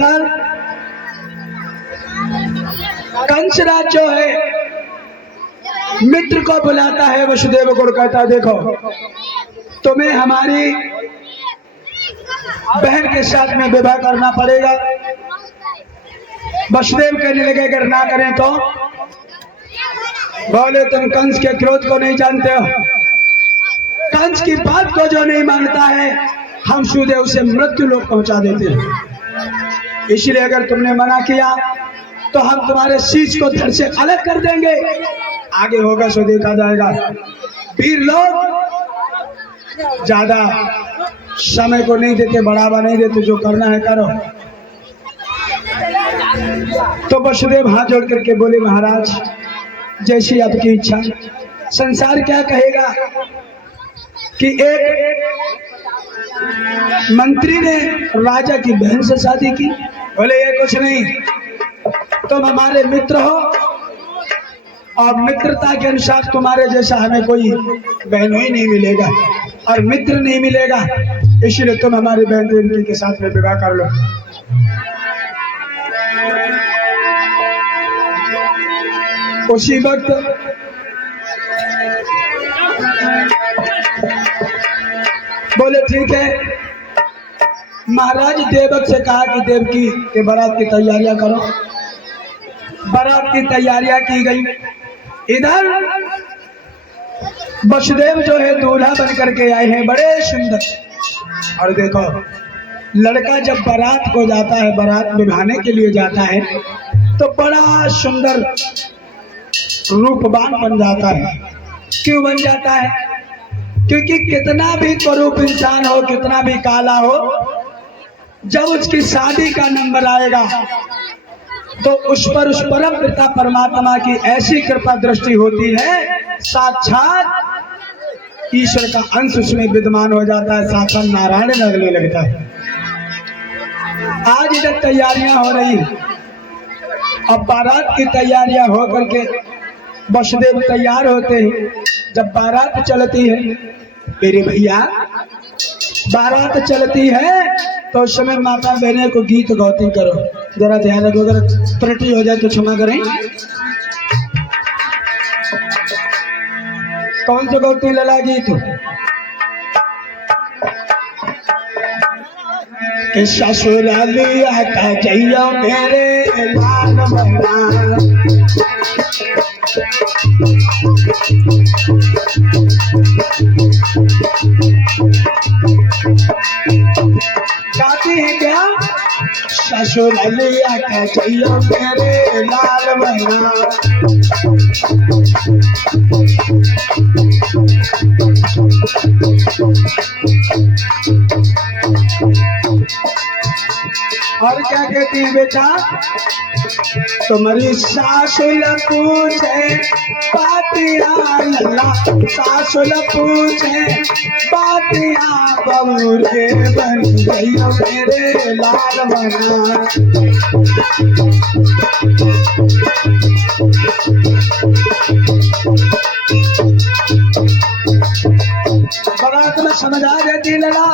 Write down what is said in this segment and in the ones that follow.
देखकर कंसराज जो है मित्र को बुलाता है, वसुदेव को कहता है देखो तुम्हें हमारी बहन के साथ में विवाह करना पड़ेगा। वसुदेव कहने लगे अगर ना करें तो? बोले तुम कंस के क्रोध को नहीं जानते हो, कंस की बात को जो नहीं मानता है हम सीधे उसे मृत्यु लोक पहुंचा देते हैं। इसलिए अगर तुमने मना किया तो हम तुम्हारे शीश को धड़ से अलग कर देंगे, आगे होगा सो देखा जाएगा। वीर लोग ज्यादा समय को नहीं देते, बढ़ावा नहीं देते, जो करना है करो। तो वसुदेव हाथ जोड़ करके बोले महाराज जैसी आपकी इच्छा। संसार क्या कहेगा कि एक मंत्री ने राजा की बहन से शादी की। बोले ये कुछ नहीं, तुम हमारे मित्र हो और मित्रता के अनुसार तुम्हारे जैसा हमें कोई बहन ही नहीं मिलेगा और मित्र नहीं मिलेगा, इसलिए तुम हमारी बहन देवकी के साथ में विवाह कर लो। उसी वक्त बोले ठीक है। महाराज देवक से कहा कि देवकी के बारात की तैयारियां करो। बारात की तैयारियां की गई। इधर वसुदेव जो है दूल्हा बन करके आए हैं, बड़े सुंदर। और देखो लड़का जब बारात को जाता है, बारात निभाने के लिए जाता है तो बड़ा सुंदर रूपवान बन जाता है। क्यों बन जाता है? क्योंकि कितना भी करूप इंसान हो, कितना भी काला हो, जब उसकी शादी का नंबर आएगा तो उस परम पिता परमात्मा की ऐसी कृपा दृष्टि होती है, साक्षात ईश्वर का अंश उसमें विद्यमान हो जाता है, साक्षात नारायण लगने लगता है। आज इधर तैयारियां हो रही, अब बारात की तैयारियां हो करके वसुदेव तैयार होते हैं। जब बारात चलती है मेरे भैया, बारात चलती है तो उस समय माता बहने को गीत गौती करो, जरा ध्यान रखो, अगर त्रुटि हो जाए तो क्षमा करें। कौन सा गौती लला गीत? कि ससुरालिया का जइयो मेरे लाल बना, गाती है क्या? ससुरालिया का जइयो मेरे लाल बना, और क्या कहती है बेटा? तुम्हारी सासुल पूछे बातिया लल्ला, सासुल पूछे बातिया बबू रे बन गई मेरे लाल बना। बारात में समझ आ जाती लला,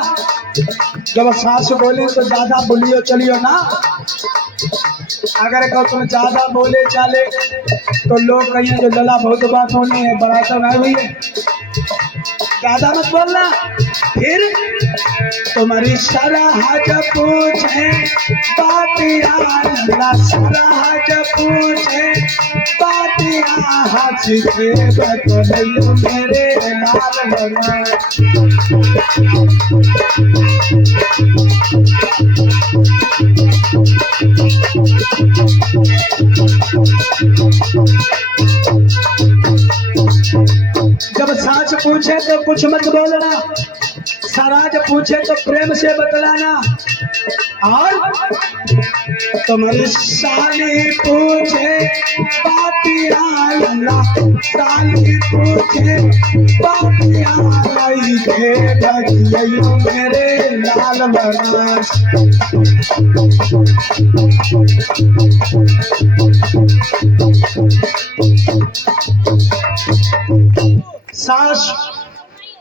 जब सास बोले तो ज्यादा बोलियो चलियो ना। अगर कहो तुम ज्यादा बोले चाले तो लोग कहिए जो लला बहुत बात होनी है, बारात में हुई है, ज्यादा मत बोलना। फिर तुम्हारी सराहज पूछे बातिया लला, सराहज पूछे बातिया हंस के बतलैयो मेरे लाल बना। जब सास पूछे तो कुछ मत बोलना, सराज पूछे तो प्रेम से बतलाना। और तुम्हारी साली पूछे बातिया लल्ला, साली पूछे बातिया लाई के बजियो मेरे लाल बना। सास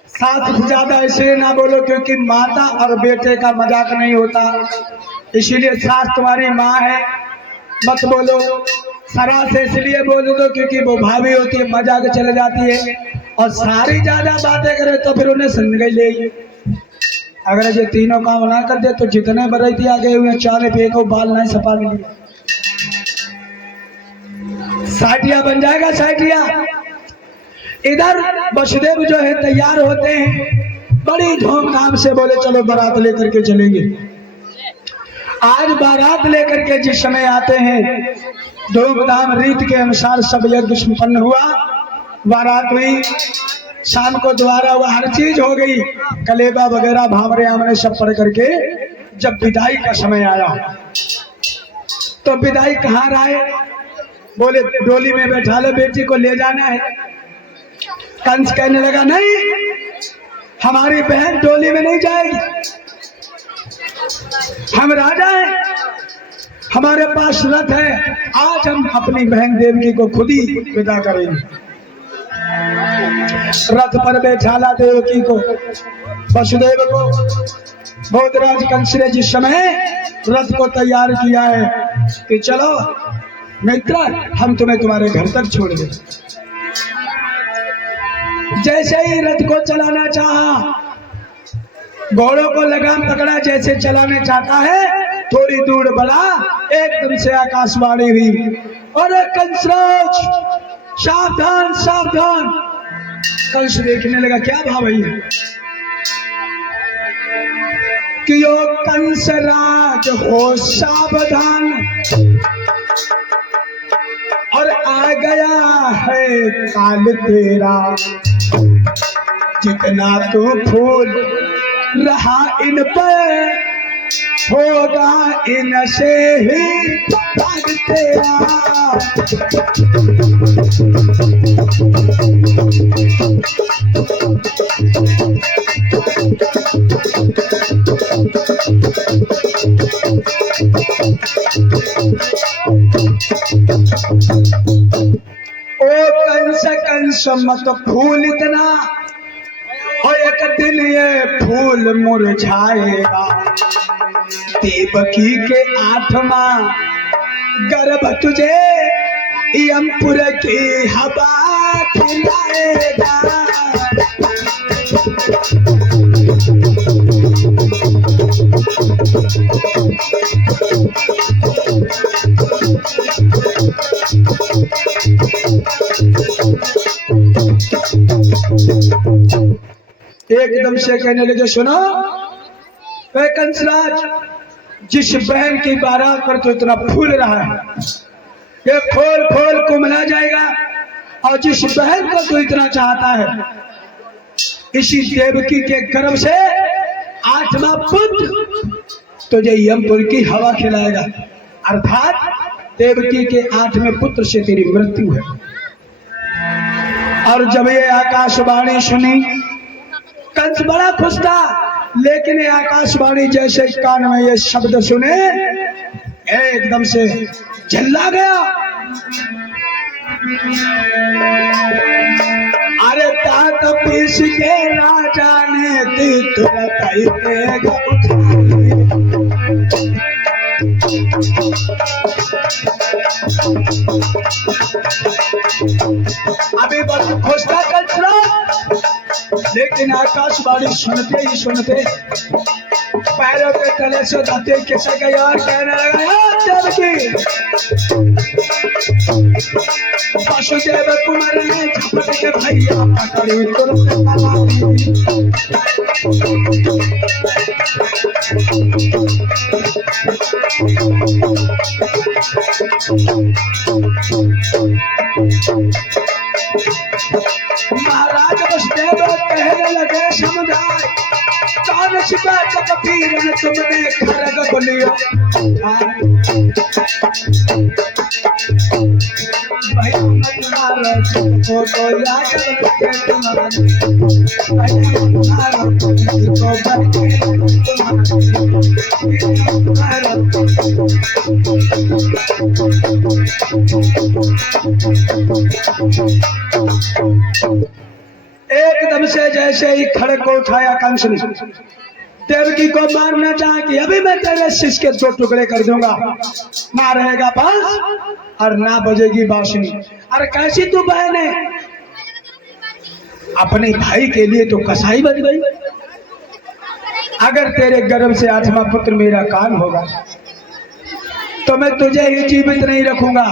सास ज्यादा ऐसे ना बोलो, क्योंकि माता और बेटे का मजाक नहीं होता। इसीलिए सास तुम्हारी माँ है, मत बोलो। सरा से इसलिए बोल दो क्योंकि वो भाभी होती है, मजा के चले जाती है, और सारी ज्यादा बातें करे तो फिर उन्हें सुन गई ले। अगर ये तीनों काम ना कर दे तो जितने बरैती आ गए हुए चाले फेंको, बाल नहीं सपा मिली, साटिया बन जाएगा साटिया। इधर वसुदेव जो है तैयार होते हैं बड़ी धूमधाम से, बोले चलो बारात लेकर के चलेंगे। आज बारात लेकर के जिस समय आते हैं, धूमधाम रीत के अनुसार सब यज्ञ संपन्न हुआ, बारात हुई, शाम को द्वारा हुआ, हर चीज हो गई, कलेबा वगैरह भावरे आमने सब पढ़ करके जब विदाई का समय आया तो विदाई कहाँ रहे, बोले डोली में बैठा ले, बेटी को ले जाना है। कंस कहने लगा नहीं, हमारी बहन डोली में नहीं जाएगी, हम राजा हैं, हमारे पास रथ है, आज हम अपनी बहन देवकी को खुद ही विदा करेंगे। रथ पर बैठाला देवकी को, वसुदेव को। भोजराज कंस ने जिस समय रथ को तैयार किया है कि चलो मित्र, हम तुम्हें तुम्हारे घर तक छोड़ दें। जैसे ही रथ को चलाना चाहा, घोड़ों को लगाम पकड़ा, जैसे चलाने चाहता है थोड़ी दूर बढ़ा, एकदम से आकाशवाणी हुई, अरे कंसराज सावधान सावधान। कंस देखने लगा, क्या भाव है कि यो कंसराज हो सावधान, और आ गया है काल तेरा, जितना तू फूल रहा इन पर, होगा इनसे ही भाग तेरा। ओ कंस कंस मत फूल इतना, और एक दिन ये फूल मुरझाएगा, देवकी के 8वां गर्भ तुझे यमपुर की हवा खिलाएगा। एकदम से कहने लगे, सुनो कंसराज, जिस बहन की बारात पर तो इतना फूल रहा है, ये खोल खोल कुमला जाएगा, और जिस बहन को तो इतना चाहता है, इसी देवकी के गर्भ से 8वां पुत्र तुझे यमपुर की हवा खिलाएगा, अर्थात देवकी के 8वें पुत्र से तेरी मृत्यु है। और जब ये आकाशवाणी सुनी, कंस बड़ा खुश था, लेकिन ये आकाशवाणी जैसे कान में ये शब्द सुने, एकदम से झल्ला गया। अरे तात पीस के राजा ने दी तुरंत अभी बस खुश था कंस, लेकिन आकाशवाणी सुनते ही सुनते पैरों के तले से धरती खिसक गई और कहने लगा, देवकी, वसुदेव कुमार ने झपट के भैया पकड़ी तुरंत महाराज वसुदेव कहने लगे, समझाए कौन सी बात कबीर ने तुमने खरग बोलिया, भाई तुम्हारा फोटो याद रखे, तुम्हारा एकदम से जैसे ही खड़ग को उठाया कंस ने, देवकी को मारना चाह कि अभी मैं तेरे शिष्य के 2 टुकड़े कर दूंगा, ना रहेगा बांस और ना बजेगी बांसुरी। अरे कैसी तू बहन है, अपने भाई के लिए तो कसाई बन गई। अगर तेरे गर्भ से 8वां पुत्र मेरा कान होगा तो मैं तुझे ही जीवित नहीं रखूंगा,